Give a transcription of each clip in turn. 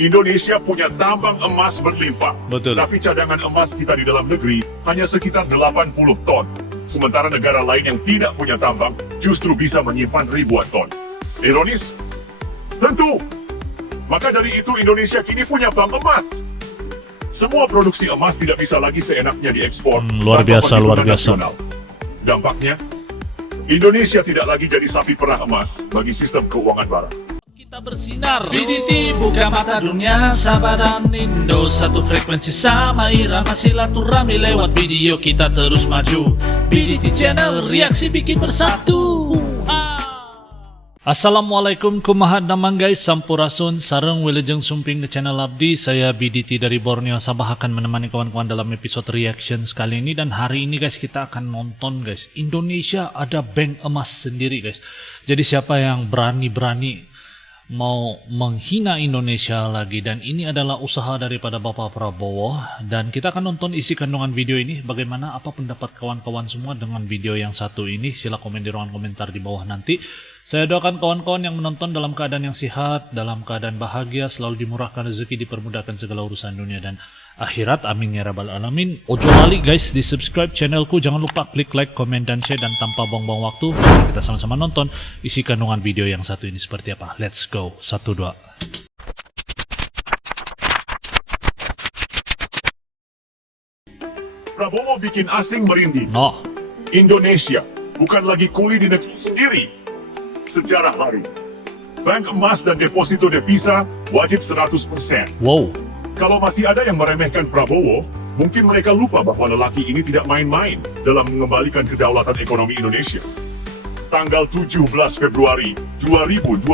Indonesia punya tambang emas berlimpah. Betul. Tapi cadangan emas kita di dalam negeri hanya sekitar 80 ton. Sementara negara lain yang tidak punya tambang justru bisa menyimpan ribuan ton. Ironis? Tentu. Maka dari itu Indonesia kini punya bank emas. Semua produksi emas tidak bisa lagi seenaknya diekspor. Luar biasa, tanpa luar perhitungan biasa. nasional. Dampaknya, Indonesia tidak lagi jadi sapi perah emas bagi sistem keuangan barat. Kita bersinar, BDT buka mata dunia, Sabah dan Indo satu frekuensi sama irama silaturahmi lewat video kita terus maju. BDT channel reaksi bikin bersatu. Assalamualaikum kumaha damang guys, sampurasun sareng wilujeng sumping ke channel Abdi. Saya BDT dari Borneo Sabah akan menemani kawan-kawan dalam episode reaction kali ini. Dan hari ini guys kita akan nonton guys, Indonesia ada bank emas sendiri guys. Jadi siapa yang berani-berani mau menghina Indonesia lagi, dan ini adalah usaha daripada Bapak Prabowo. Dan kita akan nonton isi kandungan video ini. Bagaimana, apa pendapat kawan-kawan semua dengan video yang satu ini? Sila komen di ruangan komentar di bawah nanti. Saya doakan kawan-kawan yang menonton dalam keadaan yang sehat, dalam keadaan bahagia, selalu dimurahkan rezeki, dipermudahkan segala urusan dunia dan akhirat. Amin ya rabbal alamin. Ojo lali guys di subscribe channelku, jangan lupa klik like, komen dan share, dan tanpa buang-buang waktu kita sama-sama nonton isi kandungan video yang satu ini seperti apa. Let's go. 1, 2. Prabowo bikin asing merinding. No. Indonesia bukan lagi kuli di negeri sendiri. Sejarah baru. Bank emas dan deposito devisa wajib 100%. Wow. Kalau masih ada yang meremehkan Prabowo, mungkin mereka lupa bahwa lelaki ini tidak main-main dalam mengembalikan kedaulatan ekonomi Indonesia. Tanggal 17 Februari 2025,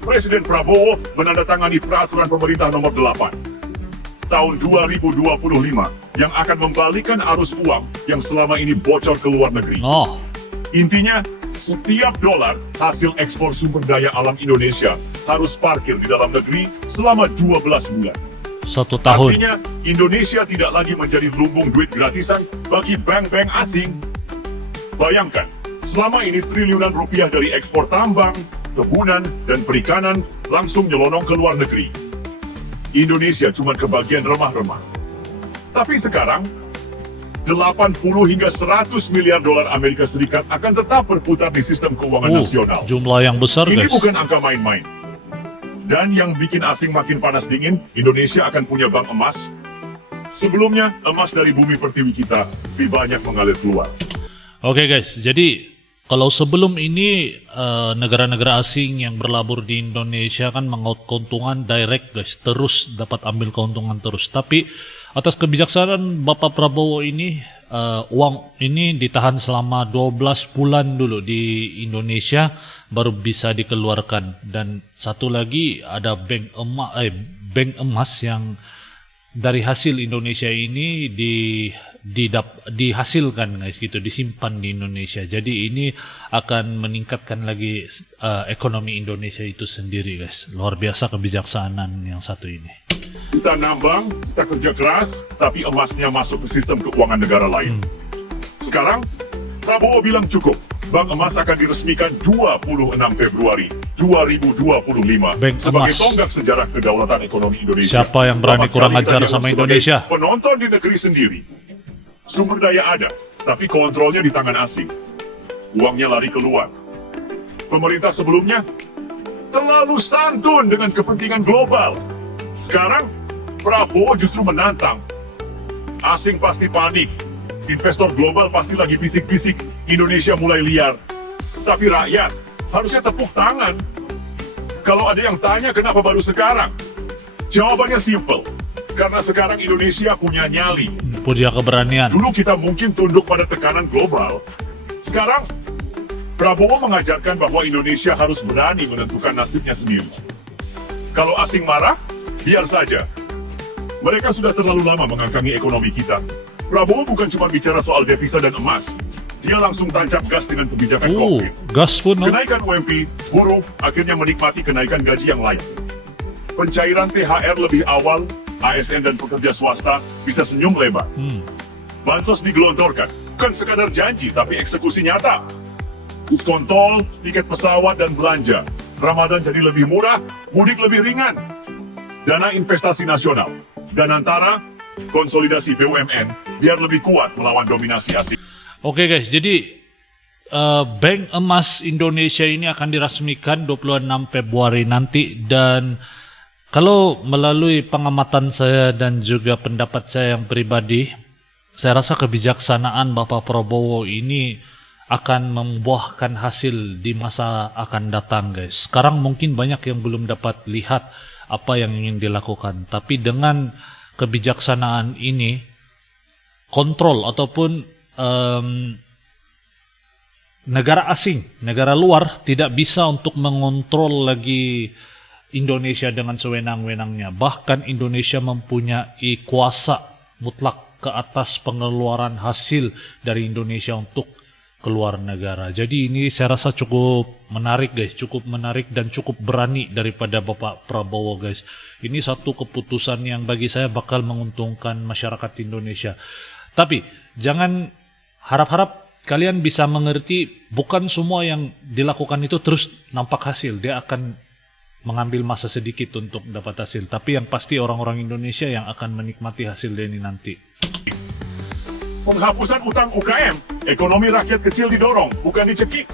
Presiden Prabowo menandatangani peraturan pemerintah nomor 8 tahun 2025 yang akan membalikan arus uang yang selama ini bocor ke luar negeri. No. Intinya, setiap dolar hasil ekspor sumber daya alam Indonesia harus parkir di dalam negeri selama 12 bulan. 1 tahun. Artinya, Indonesia tidak lagi menjadi lumbung duit gratisan bagi bank-bank asing. Bayangkan, selama ini triliunan rupiah dari ekspor tambang, kebunan, dan perikanan langsung nyelonong ke luar negeri. Indonesia cuma kebagian remah-remah. Tapi sekarang, 80 hingga 100 miliar dolar Amerika Serikat akan tetap berputar di sistem keuangan nasional. Jumlah yang besar Ini guys. bukan angka main-main. Dan yang bikin asing makin panas dingin, Indonesia akan punya bank emas. Sebelumnya, emas dari bumi pertiwi kita lebih banyak mengalir keluar. Oke guys, jadi kalau sebelum ini negara-negara asing yang berlabur di Indonesia kan mengaut keuntungan direct guys, terus dapat ambil keuntungan terus. Tapi atas kebijaksanaan Bapak Prabowo ini, uang ini ditahan selama 12 bulan dulu di Indonesia baru bisa dikeluarkan. Dan satu lagi ada bank emas yang dari hasil Indonesia ini dihasilkan guys gitu, disimpan di Indonesia. Jadi ini akan meningkatkan lagi ekonomi Indonesia itu sendiri guys. Luar biasa kebijaksanaan yang satu ini. Kita nambang, kita kerja keras, tapi emasnya masuk ke sistem keuangan negara lain. Sekarang, Prabowo bilang cukup. Bank emas akan diresmikan 26 Februari 2025 Bank sebagai emas. tonggak sejarah kedaulatan ekonomi Indonesia. Siapa yang berani Selamat kurang kali ajar kita sama sebagai Indonesia? Penonton di negeri sendiri. Sumber daya ada, tapi kontrolnya di tangan asing. Uangnya lari keluar. Pemerintah sebelumnya terlalu santun dengan kepentingan global. Sekarang, Prabowo justru menantang. Asing pasti panik. Investor global pasti lagi bisik-bisik Indonesia mulai liar. Tapi rakyat harusnya tepuk tangan. Kalau ada yang tanya kenapa baru sekarang, jawabannya simple. Karena sekarang Indonesia punya nyali. Punya keberanian. Dulu kita mungkin tunduk pada tekanan global. Sekarang, Prabowo mengajarkan bahwa Indonesia harus berani menentukan nasibnya sendiri. Kalau asing marah, biar saja. Mereka sudah terlalu lama mengangkangi ekonomi kita. Prabowo bukan cuma bicara soal devisa dan emas. Dia langsung tancap gas dengan kebijakan konkret. Gas pun. No? Kenaikan UMP, buruh akhirnya menikmati kenaikan gaji yang layak. Pencairan THR lebih awal, ASN dan pekerja swasta bisa senyum lebar. Bansos digelontorkan, bukan sekadar janji tapi eksekusi nyata. Diskon tol, tiket pesawat dan belanja. Ramadan jadi lebih murah, mudik lebih ringan. dana investasi nasional, dan antara konsolidasi BUMN biar lebih kuat melawan dominasi asing. Oke guys, jadi Bank Emas Indonesia ini akan diresmikan 26 Februari nanti, dan kalau melalui pengamatan saya dan juga pendapat saya yang pribadi, saya rasa kebijaksanaan Bapak Prabowo ini akan membuahkan hasil di masa akan datang guys. Sekarang mungkin banyak yang belum dapat lihat apa yang ingin dilakukan, tapi dengan kebijaksanaan ini, kontrol ataupun negara asing, negara luar tidak bisa untuk mengontrol lagi Indonesia dengan sewenang-wenangnya. Bahkan Indonesia mempunyai kuasa mutlak ke atas pengeluaran hasil dari Indonesia untuk keluar negara. Jadi ini saya rasa cukup menarik guys, cukup menarik dan cukup berani daripada Bapak Prabowo guys. Ini satu keputusan yang bagi saya bakal menguntungkan masyarakat Indonesia. Tapi jangan harap-harap kalian bisa mengerti, bukan semua yang dilakukan itu terus nampak hasil. Dia akan mengambil masa sedikit untuk dapat hasil. Tapi yang pasti orang-orang Indonesia yang akan menikmati hasil ini nanti. Penghapusan utang UKM, ekonomi rakyat kecil didorong, bukan dicekik.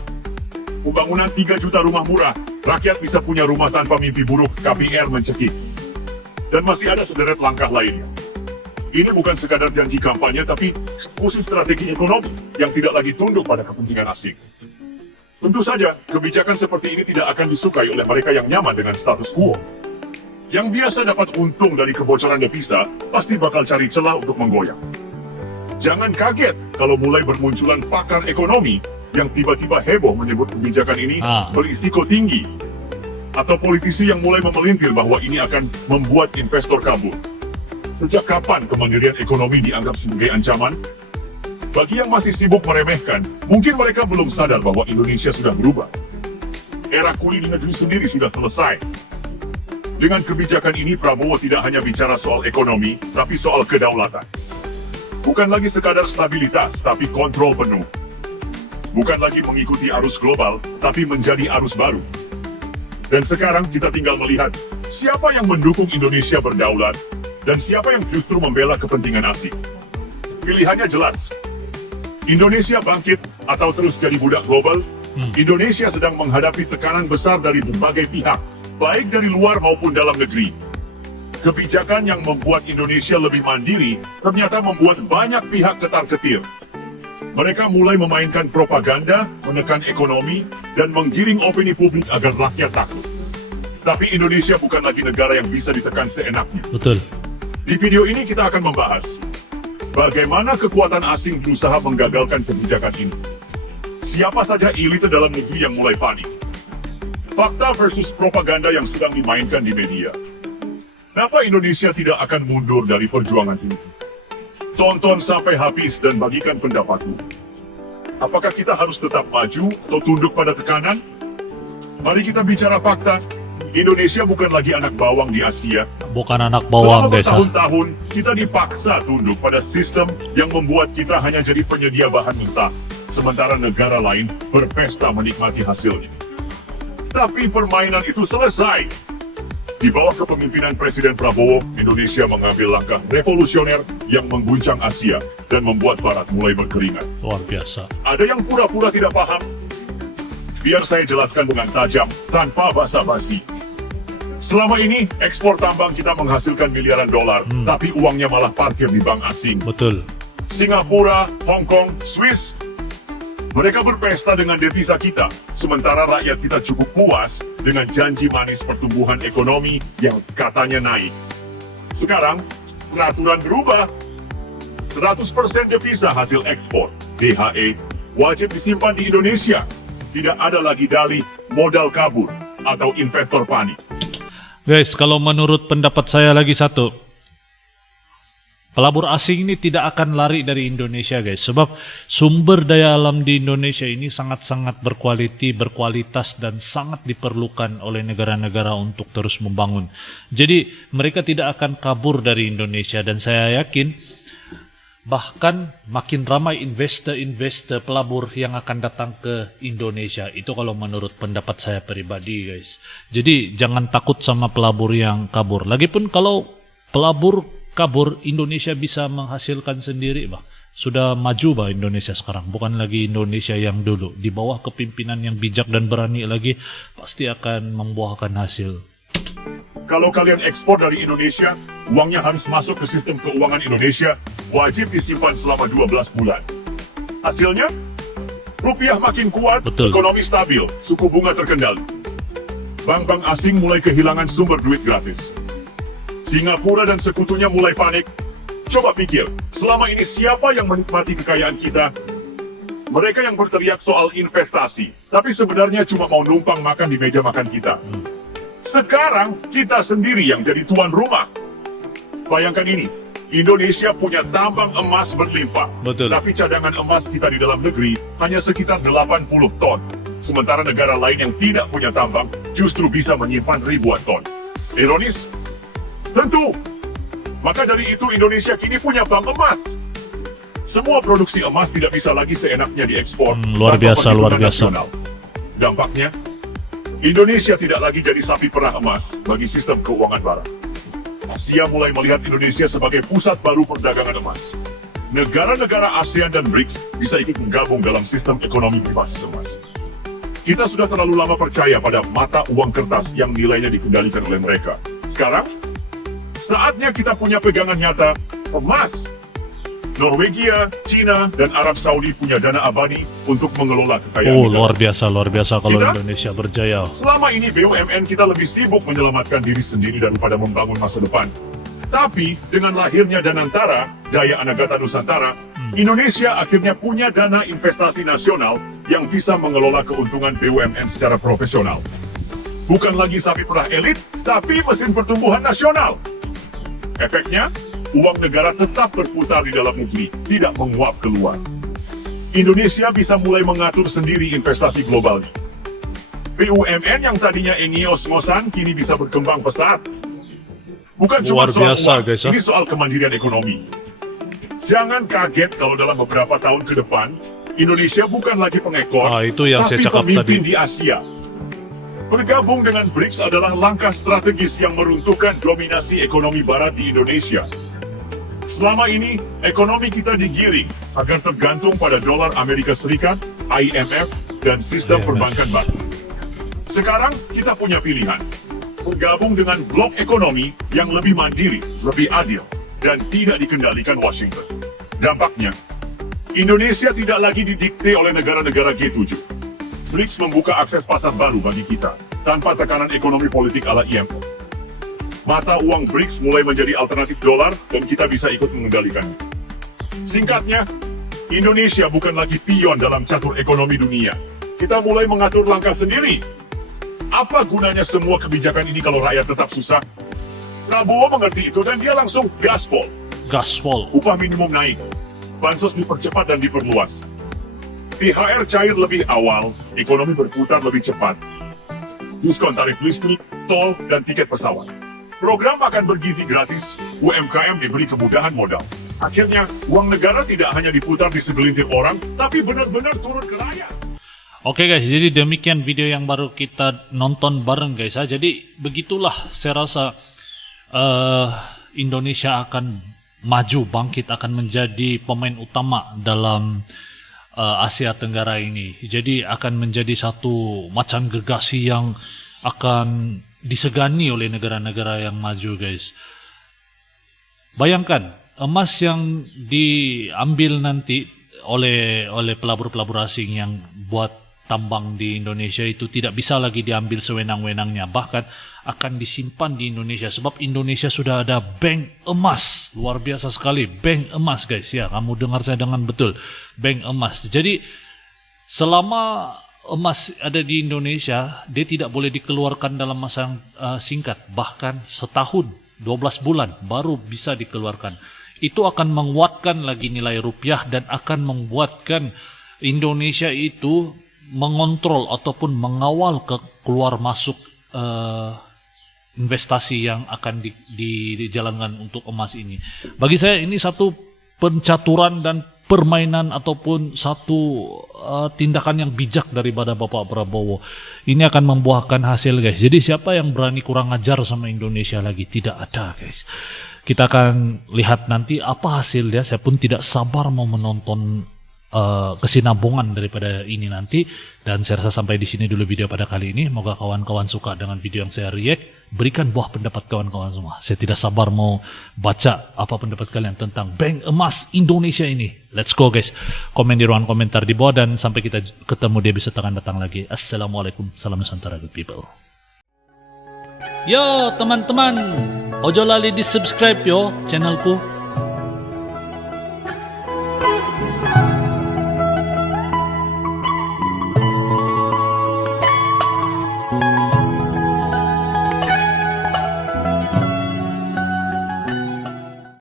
Pembangunan 3 juta rumah murah, rakyat bisa punya rumah tanpa mimpi buruk, KPR mencekik. Dan masih ada sederet langkah lainnya. Ini bukan sekadar janji kampanye, tapi khusus strategi ekonomi yang tidak lagi tunduk pada kepentingan asing. Tentu saja, kebijakan seperti ini tidak akan disukai oleh mereka yang nyaman dengan status quo. Yang biasa dapat untung dari kebocoran devisa, pasti bakal cari celah untuk menggoyang. Jangan kaget kalau mulai bermunculan pakar ekonomi yang tiba-tiba heboh menyebut kebijakan ini berisiko tinggi. Atau politisi yang mulai memelintir bahwa ini akan membuat investor kabur. Sejak kapan kemandirian ekonomi dianggap sebagai ancaman? Bagi yang masih sibuk meremehkan, mungkin mereka belum sadar bahwa Indonesia sudah berubah. Era kuli di negeri sendiri sudah selesai. Dengan kebijakan ini, Prabowo tidak hanya bicara soal ekonomi, tapi soal kedaulatan. Bukan lagi sekadar stabilitas, tapi kontrol penuh. Bukan lagi mengikuti arus global, tapi menjadi arus baru. Dan sekarang kita tinggal melihat siapa yang mendukung Indonesia berdaulat dan siapa yang justru membela kepentingan asing. Pilihannya jelas. Indonesia bangkit atau terus jadi budak global. Indonesia sedang menghadapi tekanan besar dari berbagai pihak, baik dari luar maupun dalam negeri. Kebijakan yang membuat Indonesia lebih mandiri ternyata membuat banyak pihak ketar-ketir. Mereka mulai memainkan propaganda, menekan ekonomi, dan menggiring opini publik agar rakyat takut. Tapi Indonesia bukan lagi negara yang bisa ditekan seenaknya. Betul. Di video ini kita akan membahas bagaimana kekuatan asing berusaha menggagalkan kebijakan ini. Siapa saja elit dalam negeri yang mulai panik. Fakta versus propaganda yang sedang dimainkan di media. Kenapa Indonesia tidak akan mundur dari perjuangan ini? Tonton sampai habis dan bagikan pendapatmu. Apakah kita harus tetap maju atau tunduk pada tekanan? Mari kita bicara fakta. Indonesia bukan lagi anak bawang di Asia. Bukan anak bawang Selama guys. bertahun-tahun, kita dipaksa tunduk pada sistem yang membuat kita hanya jadi penyedia bahan mentah, sementara negara lain berpesta menikmati hasilnya. Tapi permainan itu selesai. Di bawah kepemimpinan Presiden Prabowo, Indonesia mengambil langkah revolusioner yang mengguncang Asia dan membuat Barat mulai berkeringat. Luar biasa. Ada yang pura-pura tidak paham? Biar saya jelaskan dengan tajam, tanpa basa-basi. Selama ini, ekspor tambang kita menghasilkan miliaran dolar, tapi uangnya malah parkir di bank asing. Betul. Singapura, Hong Kong, Swiss. Mereka berpesta dengan devisa kita, sementara rakyat kita cukup puas dengan janji manis pertumbuhan ekonomi yang katanya naik. Sekarang, peraturan berubah. 100% devisa hasil ekspor, DHE, wajib disimpan di Indonesia. Tidak ada lagi dalih, modal kabur, atau investor panik. Guys, kalau menurut pendapat saya lagi satu, pelabur asing ini tidak akan lari dari Indonesia guys. Sebab sumber daya alam di Indonesia ini sangat-sangat berkualitas dan sangat diperlukan oleh negara-negara untuk terus membangun. Jadi mereka tidak akan kabur dari Indonesia dan saya yakin Bahkan makin ramai investor-investor pelabur yang akan datang ke Indonesia. Itu kalau menurut pendapat saya pribadi, guys. Jadi jangan takut sama pelabur yang kabur. Lagipun kalau pelabur kabur, Indonesia bisa menghasilkan sendiri, bah. Sudah maju, bah, Indonesia sekarang. Bukan lagi Indonesia yang dulu. Di bawah kepimpinan yang bijak dan berani lagi, pasti akan membuahkan hasil. Kalau kalian ekspor dari Indonesia, uangnya harus masuk ke sistem keuangan Indonesia, wajib disimpan selama 12 bulan. Hasilnya, rupiah makin kuat, Betul. ekonomi stabil, suku bunga terkendali. Bank-bank asing mulai kehilangan sumber duit gratis. Singapura dan sekutunya mulai panik. Coba pikir, selama ini siapa yang menikmati kekayaan kita? Mereka yang berteriak soal investasi, tapi sebenarnya cuma mau numpang makan di meja makan kita. Sekarang, kita sendiri yang jadi tuan rumah. Bayangkan ini, Indonesia punya tambang emas berlimpah. Betul. Tapi cadangan emas kita di dalam negeri hanya sekitar 80 ton. Sementara negara lain yang tidak punya tambang justru bisa menyimpan ribuan ton. Ironis? Tentu. Maka dari itu Indonesia kini punya bank emas. Semua produksi emas tidak bisa lagi seenaknya diekspor. Luar tanpa biasa, luar perhitungan biasa. nasional. Dampaknya, Indonesia tidak lagi jadi sapi perah emas bagi sistem keuangan barat. Asia mulai melihat Indonesia sebagai pusat baru perdagangan emas. Negara-negara ASEAN dan BRICS bisa ikut menggabung dalam sistem ekonomi berbasis emas. Kita sudah terlalu lama percaya pada mata uang kertas yang nilainya dikendalikan oleh mereka. Sekarang, saatnya kita punya pegangan nyata emas. Norwegia, China, dan Arab Saudi punya dana abadi untuk mengelola kekayaan Oh, kita. luar biasa kalau Kita? Indonesia berjaya. Selama ini BUMN kita lebih sibuk menyelamatkan diri sendiri daripada membangun masa depan. Tapi dengan lahirnya Danantara, Daya Anagata Nusantara, Indonesia akhirnya punya dana investasi nasional yang bisa mengelola keuntungan BUMN secara profesional. Bukan lagi sapi perah elit, tapi mesin pertumbuhan nasional. Efeknya, uang negara tetap berputar di dalam negeri, tidak menguap keluar. Indonesia bisa mulai mengatur sendiri investasi globalnya. BUMN yang tadinya engios-ngosan kini bisa berkembang pesat. Bukan cuma Luar soal biasa, uang, guys, ini soal kemandirian ekonomi. Jangan kaget kalau dalam beberapa tahun ke depan, Indonesia bukan lagi pengekor, Ah, itu yang tapi saya cakap pemimpin tadi. di Asia. Bergabung dengan BRICS adalah langkah strategis yang meruntuhkan dominasi ekonomi barat di Indonesia. Selama ini, ekonomi kita digiring agar tergantung pada dolar Amerika Serikat, IMF, dan sistem IMF. perbankan baru. Sekarang, kita punya pilihan. Bergabung dengan blok ekonomi yang lebih mandiri, lebih adil, dan tidak dikendalikan Washington. Dampaknya, Indonesia tidak lagi didikte oleh negara-negara G7. BRICS membuka akses pasar baru bagi kita, tanpa tekanan ekonomi politik ala IMF. Mata uang BRICS mulai menjadi alternatif dolar dan kita bisa ikut mengendalikannya. Singkatnya, Indonesia bukan lagi pion dalam catur ekonomi dunia. Kita mulai mengatur langkah sendiri. Apa gunanya semua kebijakan ini kalau rakyat tetap susah? Prabowo mengerti itu dan dia langsung gaspol. Gaspol. Upah minimum naik, bansos dipercepat dan diperluas. THR cair lebih awal, ekonomi berputar lebih cepat. Diskon tarif listrik, tol, dan tiket pesawat. Program makan bergizi gratis, UMKM diberi kemudahan modal. Akhirnya, uang negara tidak hanya diputar di segelintir orang, tapi benar-benar turun ke rakyat. Oke guys, jadi demikian video yang baru kita nonton bareng guys. Jadi begitulah saya rasa Indonesia akan maju, bangkit, akan menjadi pemain utama dalam Asia Tenggara ini. Jadi akan menjadi satu macam gergasi yang akan disegani oleh negara-negara yang maju guys. Bayangkan emas yang diambil nanti oleh pelabur-pelabur asing yang buat tambang di Indonesia itu tidak bisa lagi diambil sewenang-wenangnya, bahkan akan disimpan di Indonesia sebab Indonesia sudah ada bank emas. Luar biasa sekali, bank emas guys ya, kamu dengar saya dengan betul, bank emas. Jadi selama emas ada di Indonesia, dia tidak boleh dikeluarkan dalam masa yang singkat, bahkan setahun 12 bulan baru bisa dikeluarkan. Itu akan menguatkan lagi nilai rupiah dan akan membuatkan Indonesia itu mengontrol ataupun mengawal ke keluar masuk investasi yang akan dijalankan untuk emas ini. Bagi saya ini satu pencaturan dan permainan ataupun satu tindakan yang bijak daripada Bapak Prabowo. Ini akan membuahkan hasil guys. Jadi siapa yang berani kurang ajar sama Indonesia lagi? Tidak ada guys. Kita akan lihat nanti apa hasilnya. Saya pun tidak sabar mau menonton kesinambungan daripada ini nanti. Dan saya rasa sampai di sini dulu video pada kali ini. Moga kawan-kawan suka dengan video yang saya react. Berikan buah pendapat kawan-kawan semua. Saya tidak sabar mau baca apa pendapat kalian tentang Bank Emas Indonesia ini. Let's go guys. Komen di ruang komentar di bawah dan sampai kita ketemu di episode akan datang lagi. Assalamualaikum. Salam Nusantara good people. Yo teman-teman, ojo lali di subscribe yo channelku.